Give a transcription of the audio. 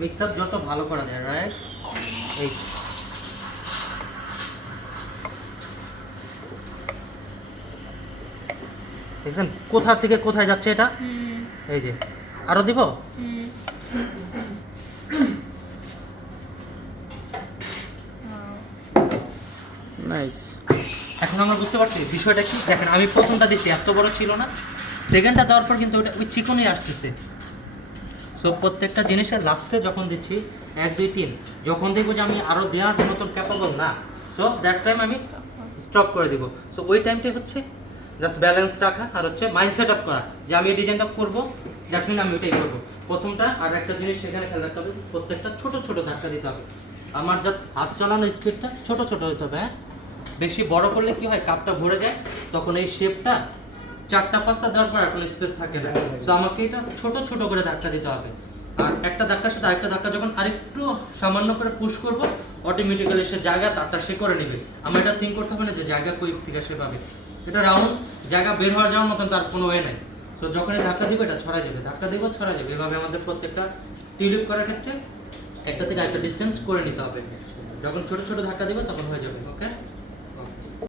Mixer যত ভালো করা যায়, রাইট? এই দেখছেন কোথা থেকে কোথায় যাচ্ছে এটা? এই যে আরো দিব। নাইস। এখন আমরা বুঝতে পারছি বিষয়টা কি। দেখেন আমি প্রথমটা দিচ্ছি এত বড় ছিল না, সেকেন্ডটা দেওয়ার পর কিন্তু ওটা ওই চিকনই আসতেছে। সো প্রত্যেকটা জিনিসের লাস্টে যখন দিচ্ছি 1 2 3, যখন দেখবো যে আমি আরও দেওয়ার মতন ক্যাপাবল না, সো দ্যাট টাইম আমি স্টপ করে দিব। সো ওই টাইমটাই হচ্ছে জাস্ট ব্যালেন্স রাখা আর হচ্ছে মাইন্ড সেট আপ করা যে আমি এই ডিজাইনটা করবো, দ্যাট মিন আমি ওইটাই করবো। প্রথমটা আর একটা জিনিস সেখানে খেয়াল রাখতে হবে, প্রত্যেকটা ছোটো ছোটো ধাক্কা দিতে হবে। আমার যা হাত চালানোর স্পিডটা ছোটো ছোটো হতে হবে, হ্যাঁ? বেশি বড় করলে কি হয়, কাপটা ভরে যায়, তখন এই শেপটা 4টা 5টা দেওয়ার পর আর কোনো স্পেস থাকে না। তো আমাকে এটা ছোট ছোট করে ধাক্কা দিতে হবে। আর একটা ধাক্কার সাথে আরেকটা ধাক্কা যখন আরেকটু সামান্য করে পুশ করব, অটোমেটিক্যালি সে জায়গা তারটা সে করে নেবে। আমার এটা থিঙ্ক করতে হবে না যে জায়গা কই থেকে সে পাবে। এটা রাউন্ড জায়গা বের হওয়া যাওয়ার মতন তার কোনো ওয়ে নাই। তো যখনই ধাক্কা দিব এটা ছড়া যাবে, ধাক্কা দিব ছড়া যাবে। এভাবে আমাদের প্রত্যেকটা টিউলিপ করার ক্ষেত্রে একটা থেকে আরেকটা ডিস্টেন্স করে নিতে হবে। যখন ছোট ছোট ধাক্কা দিব তখন হয়ে যাবে। ওকে।